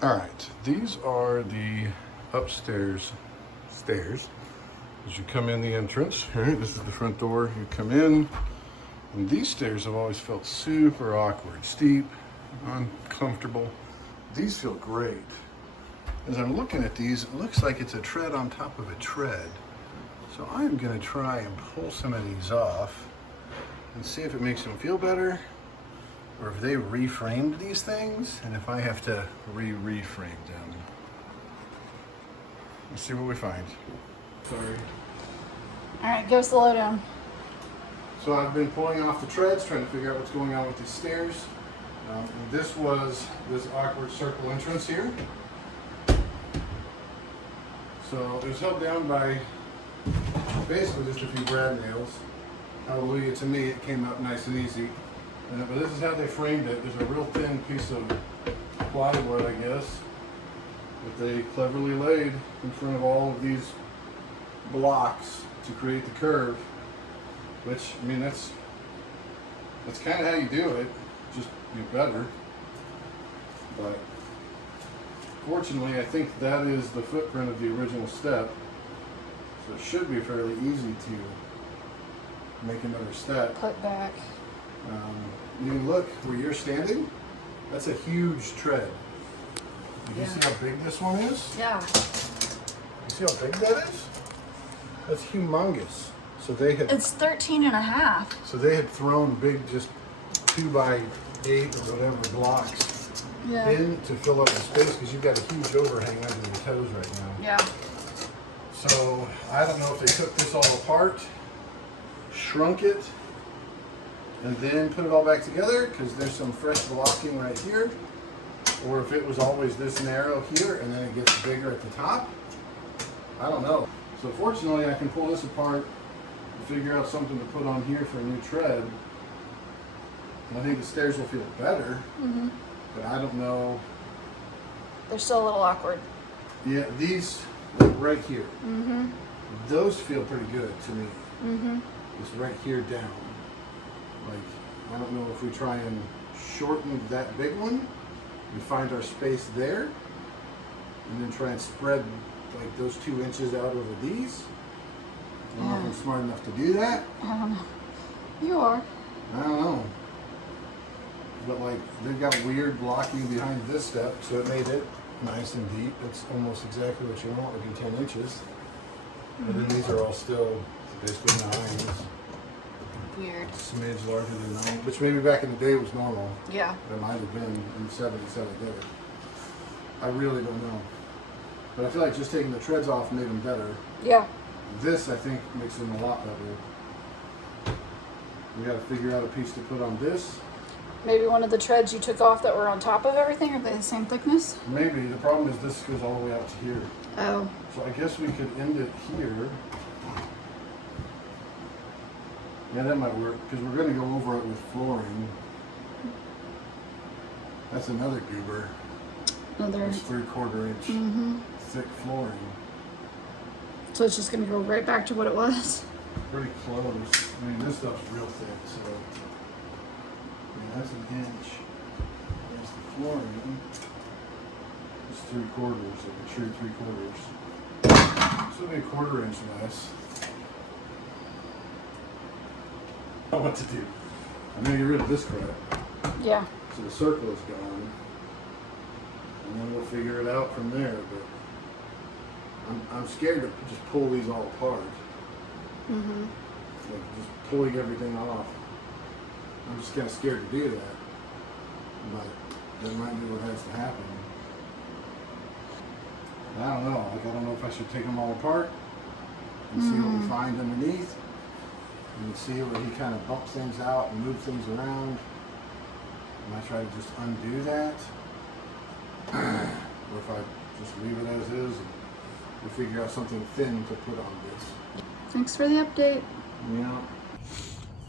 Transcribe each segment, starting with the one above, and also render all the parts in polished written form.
All right, these are the upstairs stairs. As you come in the entrance, right, this is the front door, you come in, and these stairs have always felt super awkward, steep, uncomfortable. These feel great. As I'm looking at these, it looks like it's a tread on top of a tread. So I'm gonna try and pull some of these off and see if it makes them feel better, or if they reframed these things, and if I have to reframe them. Let's see what we find. Sorry. All right, give us the lowdown. So I've been pulling off the treads, trying to figure out what's going on with these stairs. And this was this awkward circle entrance here. So it was held down by basically just a few brad nails. Hallelujah, to me it came up nice and easy. But this is how they framed it. There's a real thin piece of plywood, I guess, that they cleverly laid in front of all of these blocks to create the curve. Which, I mean, that's kind of how you do it, just be better. But fortunately, I think that is the footprint of the original step. So it should be fairly easy to make another step. Put back. You can look where you're standing. That's a huge tread. Did you see how big this one is? Yeah. You see how big that is? That's humongous. So they had. It's 13 and a half. So they had thrown big, just 2x8 or whatever blocks in to fill up the space, because you've got a huge overhang under your toes right now. Yeah. So I don't know if they took this all apart, shrunk it, and then put it all back together, because there's some fresh blocking right here, or if it was always this narrow here and then it gets bigger at the top. I don't know. So fortunately I can pull this apart and figure out something to put on here for a new tread. And I think the stairs will feel better, but I don't know. They're still a little awkward. Yeah, these, like right here, those feel pretty good to me. It's right here down. Like, I don't know if we try and shorten that big one, we find our space there, and then try and spread like those 2 inches out over these. I don't know if I'm smart enough to do that. I don't know. You are. I don't know. But like, they've got weird blocking behind this step, so it made it nice and deep. It's almost exactly what you want, would be 10 inches. And then these are all still basically 9s. Weird. Smidge larger than 9, which maybe back in the day was normal. Yeah. It might have been in the 70s how they did it. I really don't know. But I feel like just taking the treads off made them better. Yeah. This, I think, makes them a lot better. We got to figure out a piece to put on this. Maybe one of the treads you took off that were on top of everything, are they the same thickness? Maybe. The problem is this goes all the way out to here. Oh. So I guess we could end it here. Yeah, that might work, because we're going to go over it with flooring. That's another goober. Another. It's 3/4 inch thick flooring. So it's just going to go right back to what it was? Pretty close. I mean, this stuff's real thick, so yeah, that's an inch. That's the flooring. It's 3/4, like a true 3/4. So it'll be a 1/4 inch less. I know what to do. I'm gonna get rid of this crap. Yeah. So the circle is gone. And then we'll figure it out from there, but I'm scared to just pull these all apart. Like just pulling everything off. I'm just kind of scared to do that. But that might be what has to happen. I don't know. Like, I don't know if I should take them all apart and see what we find underneath. And see where he kind of bumps things out and moves things around. And I try to just undo that. Or if I just leave it as is and we figure out something thin to put on this. Thanks for the update. Yeah.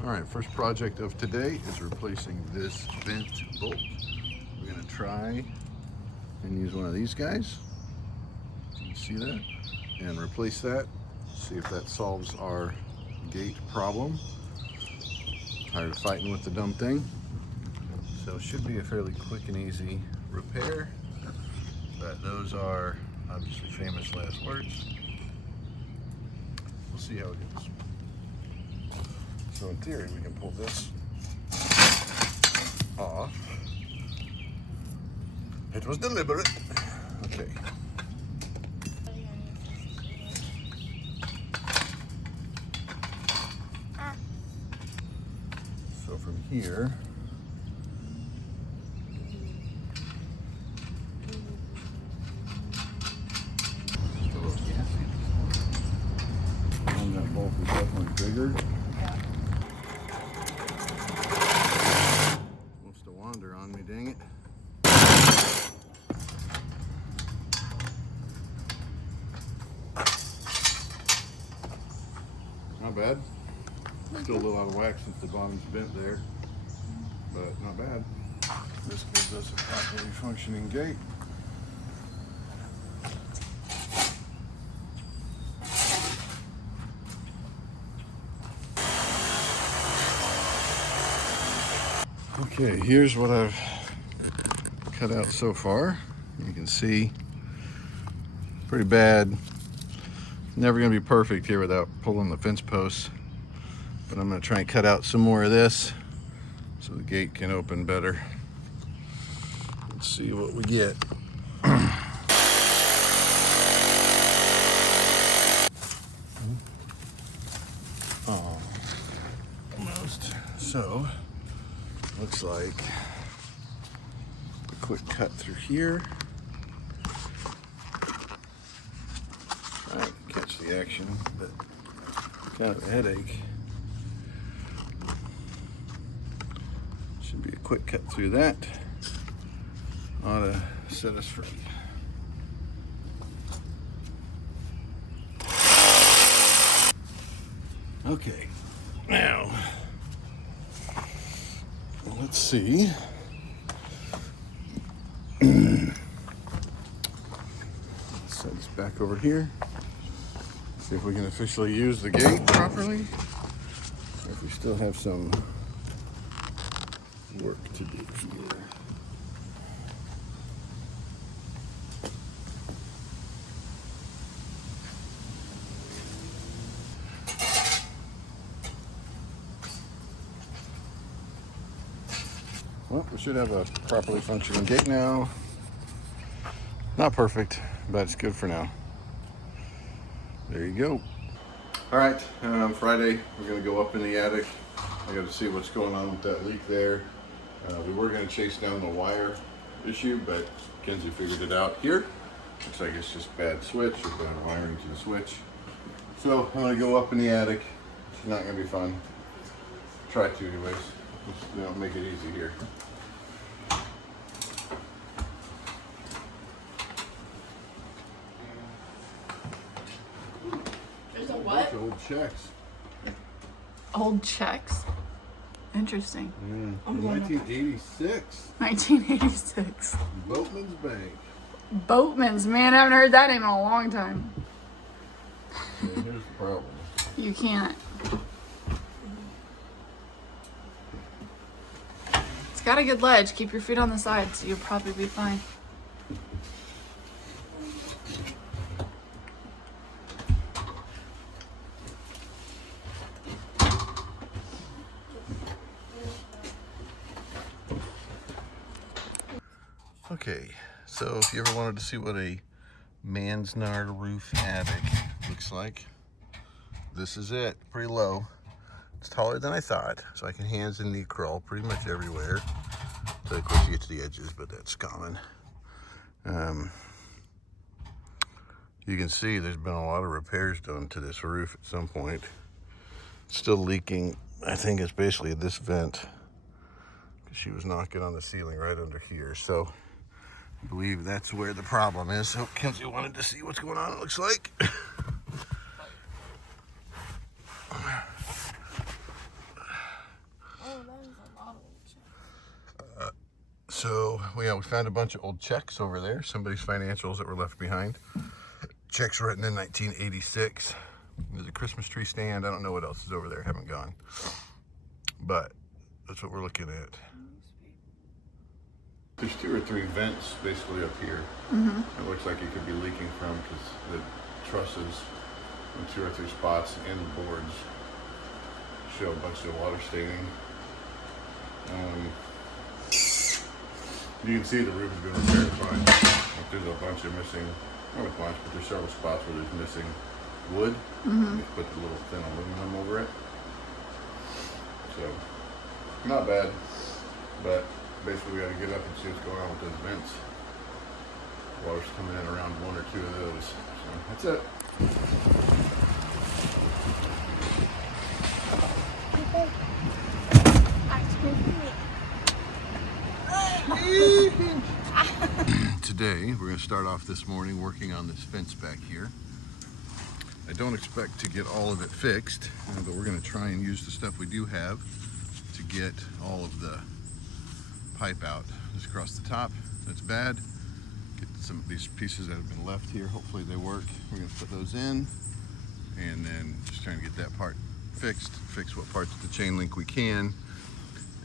All right, first project of today is replacing this vent bolt. We're gonna try and use one of these guys. You can see that? And replace that. See if that solves our gate problem. Tired of fighting with the dumb thing. So it should be a fairly quick and easy repair. But those are obviously famous last words. We'll see how it goes. So in theory, we can pull this off. It was deliberate. Okay. So from here, just a little gassy. And that bolt is definitely bigger. Wants to wander on me, dang it. Not bad. Still a little out of whack since the bottom's bent there, but not bad. This gives us a properly functioning gate. Okay, here's what I've cut out so far. You can see, pretty bad. Never gonna be perfect here without pulling the fence posts. But I'm gonna try and cut out some more of this so the gate can open better. Let's see what we get. Almost. So, looks like a quick cut through here. Try and catch the action, but kind of a headache. Should be a quick cut through that. Ought to set us free. Okay, now let's see. Set this back over here. See if we can officially use the gate properly. Or if we still have some work to do here. Well, we should have a properly functioning gate now. Not perfect, but it's good for now. There you go. All right, Friday, we're gonna go up in the attic. I gotta see what's going on with that leak there. We were gonna chase down the wire issue, but Kenzie figured it out here. Looks like it's just bad switch or bad wiring to the switch. So I'm gonna go up in the attic. It's not gonna be fun. Try to anyways. Just, make it easy here. There's a what? Old checks. Old checks? Interesting. Yeah. 1986. 1986. Boatman's Bank. Boatman's, man, I haven't heard that name in a long time. Yeah, here's the problem. You can't. It's got a good ledge. Keep your feet on the side, so you'll probably be fine. Okay, so if you ever wanted to see what a Mansnard roof attic looks like, this is it. Pretty low. It's taller than I thought, so I can hands and knee crawl pretty much everywhere. So of course you get to the edges, but that's common. You can see there's been a lot of repairs done to this roof at some point. It's still leaking. I think it's basically this vent, because she was knocking on the ceiling right under here. So I believe that's where the problem is. So Kenzie wanted to see what's going on, it looks like. So we found a bunch of old checks over there. Somebody's financials that were left behind. Checks written in 1986. There's a Christmas tree stand. I don't know what else is over there. Haven't gone. But that's what we're looking at. There's 2 or 3 vents basically up here. It looks like it could be leaking from because the trusses in 2 or 3 spots and the boards show a bunch of water staining. You can see the roof has been repaired fine. Like there's a bunch of missing, not a bunch, but there's several spots where there's missing wood. They put the little thin aluminum over it. So, not bad, but basically we got to get up and see what's going on with those vents. Water's coming in around 1 or 2 of those. So, that's it. Today, we're going to start off this morning working on this fence back here. I don't expect to get all of it fixed, but we're going to try and use the stuff we do have to get all of the pipe out. Just across the top, that's bad. Get some of these pieces that have been left here, hopefully they work. We're going to put those in, and then just trying to get that part fixed, fix what parts of the chain link we can,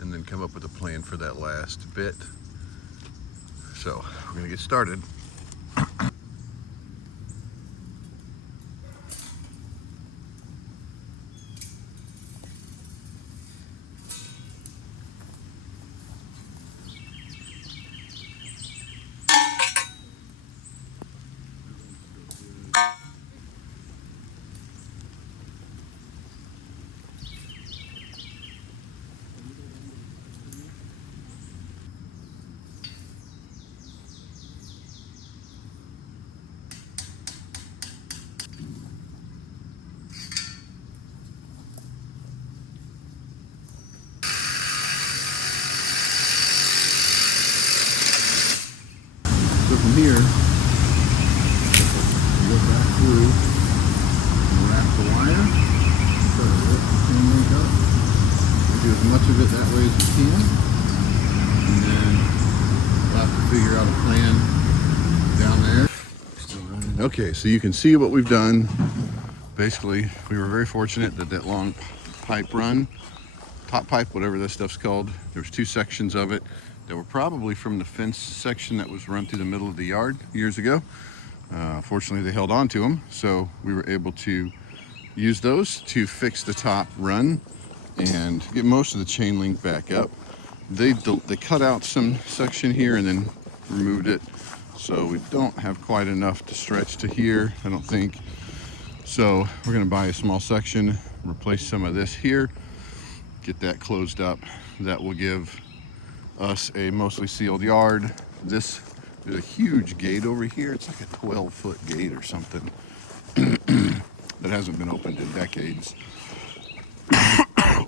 and then come up with a plan for that last bit. So we're gonna get started. So from here, you go back through and wrap the wire, try to lift the chain link up. We do as much of it that way as we can, and then we'll have to figure out a plan down there. Okay, so you can see what we've done. Basically, we were very fortunate that that long pipe run, top pipe, whatever that stuff's called, there's 2 sections of it that were probably from the fence section that was run through the middle of the yard years ago. Fortunately, they held on to them, so we were able to use those to fix the top run and get most of the chain link back up. They cut out some section here and then removed it, so we don't have quite enough to stretch to here, I don't think. So we're gonna buy a small section, replace some of this here, get that closed up. That will give us a mostly sealed yard. There's a huge gate over here. It's like a 12-foot gate or something that hasn't been opened in decades.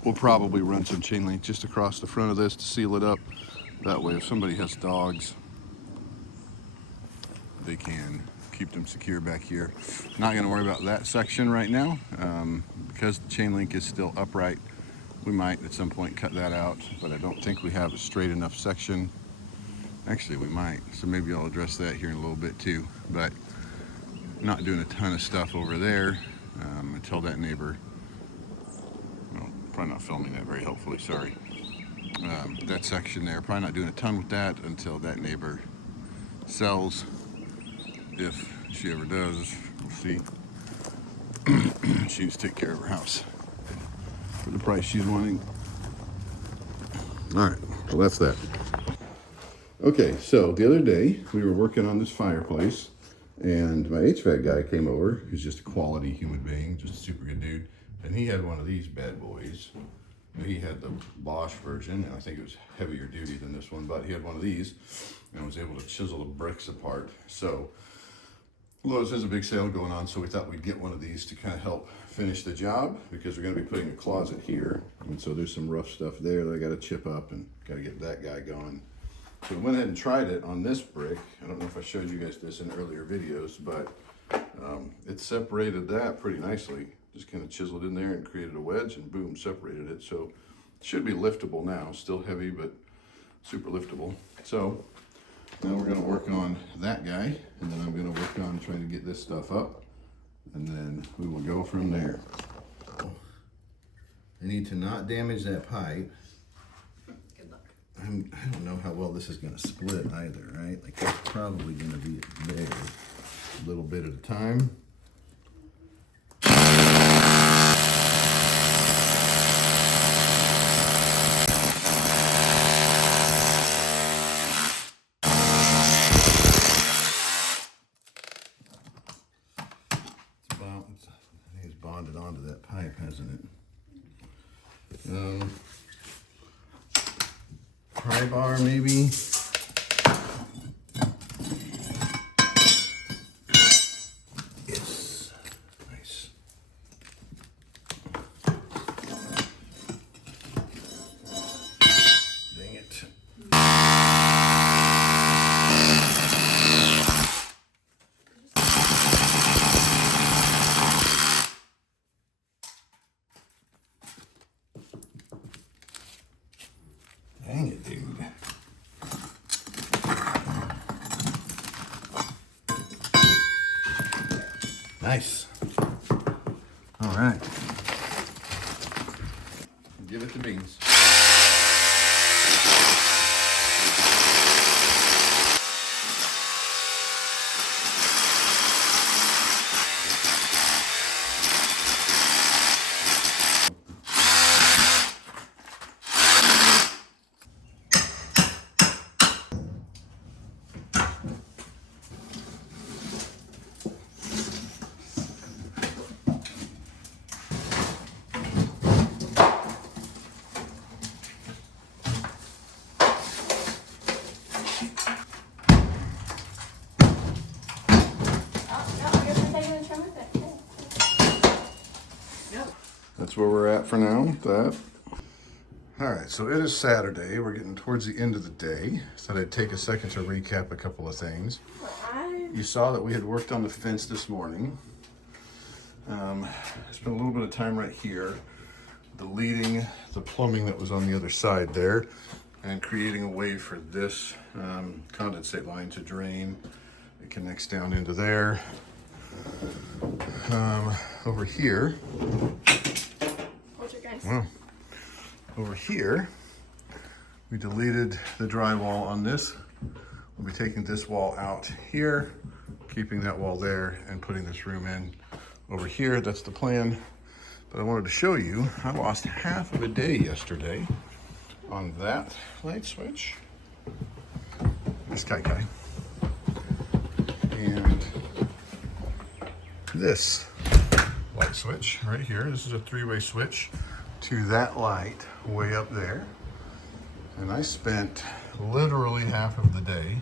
We'll probably run some chain link just across the front of this to seal it up. That way, if somebody has dogs, they can keep them secure back here. Not going to worry about that section right now because the chain link is still upright. We might at some point cut that out, but I don't think we have a straight enough section. Actually, we might, so maybe I'll address that here in a little bit too. But not doing a ton of stuff over there until that neighbor, well, probably not filming that very helpfully, sorry. That section there, probably not doing a ton with that until that neighbor sells. If she ever does, we'll see. She needs to take care of her house for the price she's wanting. All right, so that's that. Okay, so the other day we were working on this fireplace and my HVAC guy came over. He's just a quality human being, just a super good dude. And he had one of these bad boys. He had the Bosch version, and I think it was heavier duty than this one, but he had one of these and was able to chisel the bricks apart. So Lowe's has a big sale going on, so we thought we'd get one of these to kind of help finish the job because we're going to be putting a closet here. And so there's some rough stuff there that I got to chip up and got to get that guy going. So we went ahead and tried it on this brick. I don't know if I showed you guys this in earlier videos, but it separated that pretty nicely. Just kind of chiseled in there and created a wedge and boom, separated it. So it should be liftable now, still heavy, but super liftable. So now we're gonna work on that guy, and then I'm gonna work on trying to get this stuff up, and then we will go from there. I need to not damage that pipe. Good luck. I don't know how well this is gonna split either, right? Like that's probably gonna be it there, a little bit at a time. I think it's bonded onto that pipe, hasn't it? Pry bar maybe. Yes, nice. Dang it. Dang it, dude. Nice. All right. Give it the beans. That's where we're at for now with that. All right, so it is Saturday. We're getting towards the end of the day. So I'd take a second to recap a couple of things. You saw that we had worked on the fence this morning. Spent a little bit of time right here, deleting the plumbing that was on the other side there and creating a way for this condensate line to drain. It connects down into there. Over here, well, over here, we deleted the drywall on this. We'll be taking this wall out here, keeping that wall there, and putting this room in over here. That's the plan. But I wanted to show you, I lost half of a day yesterday on that light switch. This guy. And this light switch right here. This is a three-way switch to that light way up there. And I spent literally half of the day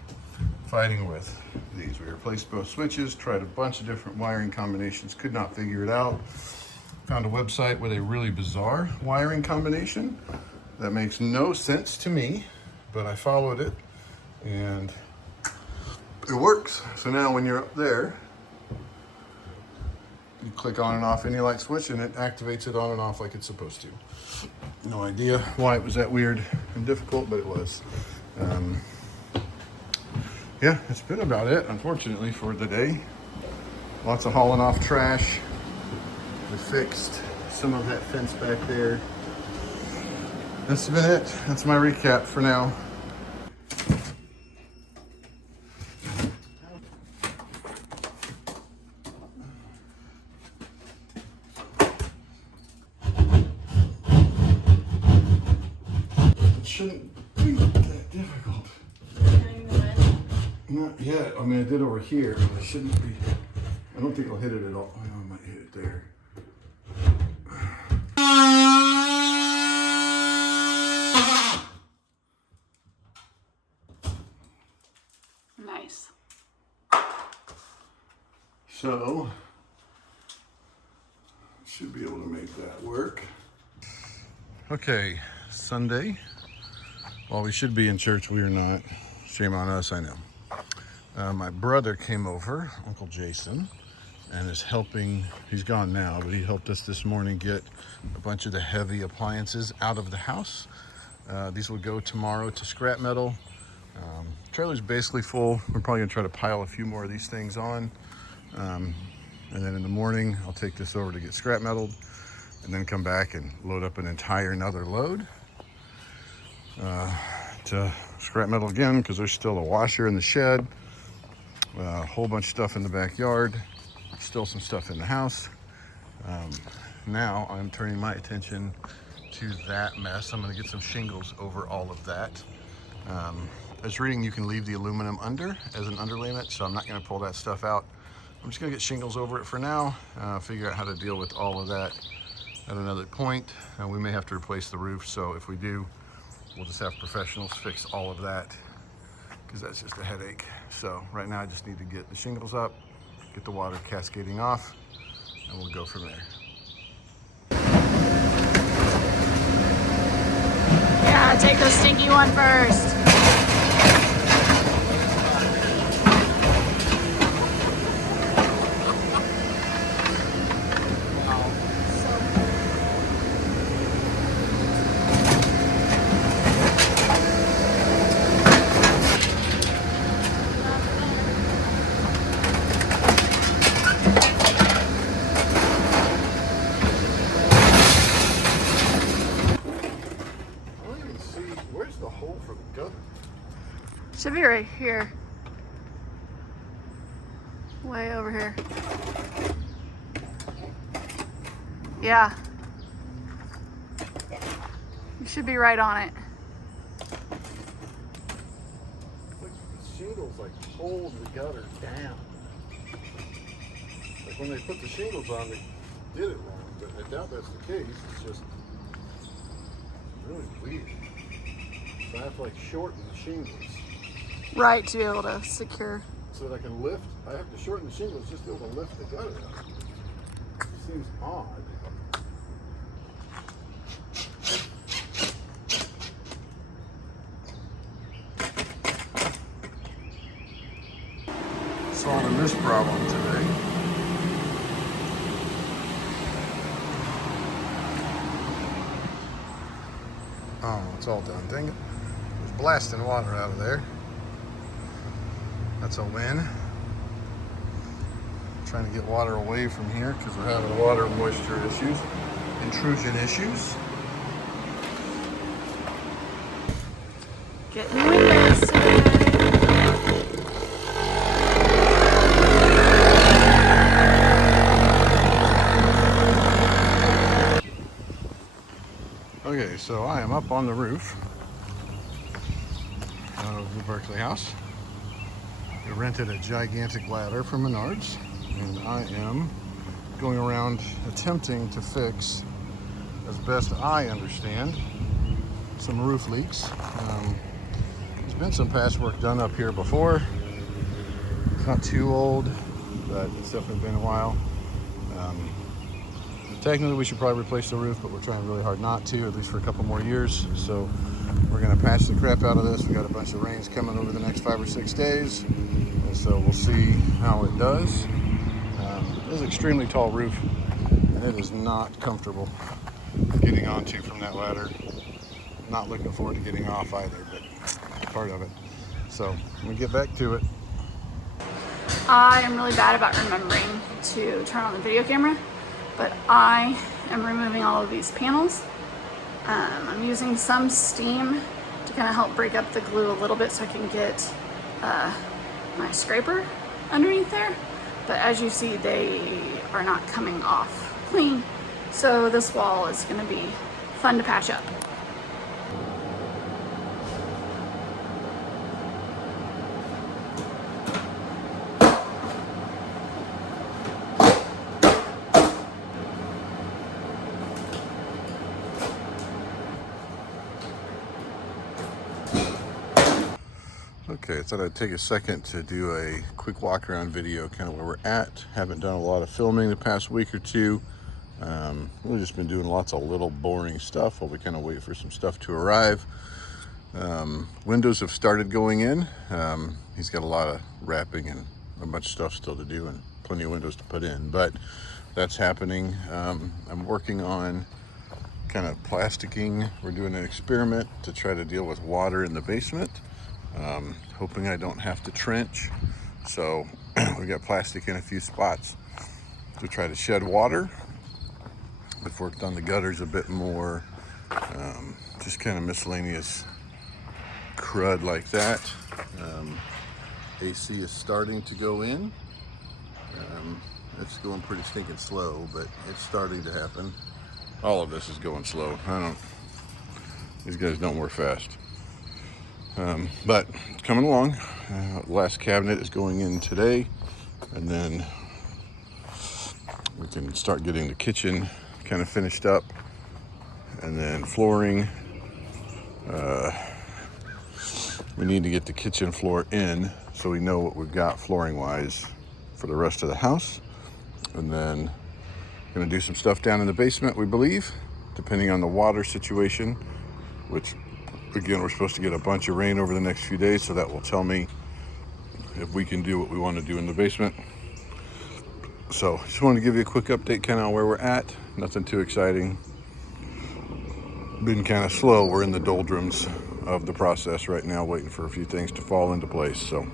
fighting with these. We replaced both switches, tried a bunch of different wiring combinations, could not figure it out. Found a website with a really bizarre wiring combination that makes no sense to me, but I followed it and it works. So now when you're up there, you click on and off any light switch and it activates it on and off like it's supposed to. No idea why it was that weird and difficult, but it was. Yeah, that's been about it, unfortunately, for the day. Lots of hauling off trash. We fixed some of that fence back there. That's been it. That's my recap for now. Shouldn't be that difficult. Not yet. I mean, I did over here, but it shouldn't be. I don't think I'll hit it at all. I might hit it there. Nice. So, should be able to make that work. Okay, Sunday. While we should be in church, we are not. Shame on us, I know. My brother came over, Uncle Jason, and is helping. He's gone now, but he helped us this morning get a bunch of the heavy appliances out of the house. These will go tomorrow to scrap metal. Trailer's basically full. We're probably gonna try to pile a few more of these things on. And then in the morning, I'll take this over to get scrap metaled and then come back and load up an entire another load to scrap metal again because there's still a washer in the shed, a whole bunch of stuff in the backyard, still some stuff in the house. Now I'm turning my attention to that mess. I'm going to get some shingles over all of that. I was reading you can leave the aluminum under as an underlayment, so I'm not going to pull that stuff out. I'm just going to get shingles over it for now, figure out how to deal with all of that at another point. We may have to replace the roof, so if we do, we'll just have professionals fix all of that because that's just a headache. So right now I just need to get the shingles up, get the water cascading off, and we'll go from there. Yeah, take the stinky one first. Where's the hole for the gutter? Should be right here. Way over here. Yeah. You should be right on it. Like the shingles hold the gutter down. Like when they put the shingles on, they did it wrong, but I doubt that's the case. It's just really weird. So I have to shorten the shingles. Right, to be able to secure. So that I can lift, I have to shorten the shingles just to be able to lift the gutter up. It seems odd. Solving this problem today. Oh, it's all done. Dang it. There's blasting water out of there. That's a win. Trying to get water away from here because we're having water moisture issues, intrusion issues. Getting windows today. Okay, so I am up on the roof of the Berkeley House. We rented a gigantic ladder from Menards, and I am going around attempting to fix, as best I understand, some roof leaks. There's been some past work done up here before. It's not too old, but it's definitely been a while. Technically, we should probably replace the roof, but we're trying really hard not to, at least for a couple more years. So we're gonna patch the crap out of this. We got a bunch of rains coming over the next 5 or 6 days. And so we'll see how it does. This is an extremely tall roof, and it is not comfortable getting onto from that ladder. Not looking forward to getting off either, but part of it. So I'm gonna get back to it. I am really bad about remembering to turn on the video camera, but I am removing all of these panels. I'm using some steam to kind of help break up the glue a little bit so I can get my scraper underneath there. But as you see, they are not coming off clean. So this wall is going to be fun to patch up. Okay, I thought I'd take a second to do a quick walk around video, kind of where we're at. Haven't done a lot of filming the past week or two. We've just been doing lots of little boring stuff while we kind of wait for some stuff to arrive. Windows have started going in. He's got a lot of wrapping and a bunch of stuff still to do and plenty of windows to put in, but that's happening. I'm working on kind of plasticking. We're doing an experiment to try to deal with water in the basement. Hoping I don't have to trench. So we got plastic in a few spots to try to shed water. We've worked on the gutters a bit more, just kind of miscellaneous crud like that. AC is starting to go in. It's going pretty stinking slow, but it's starting to happen. All of this is going slow. These guys don't work fast. But it's coming along. Last cabinet is going in today, and then we can start getting the kitchen kind of finished up, and then flooring. We need to get the kitchen floor in so we know what we've got flooring wise for the rest of the house. And then gonna do some stuff down in the basement, we believe, depending on the water situation, which again, we're supposed to get a bunch of rain over the next few days, so that will tell me if we can do what we want to do in the basement. So just wanted to give you a quick update kind of on where we're at. Nothing too exciting. Been kind of slow. We're in the doldrums of the process right now, waiting for a few things to fall into place. So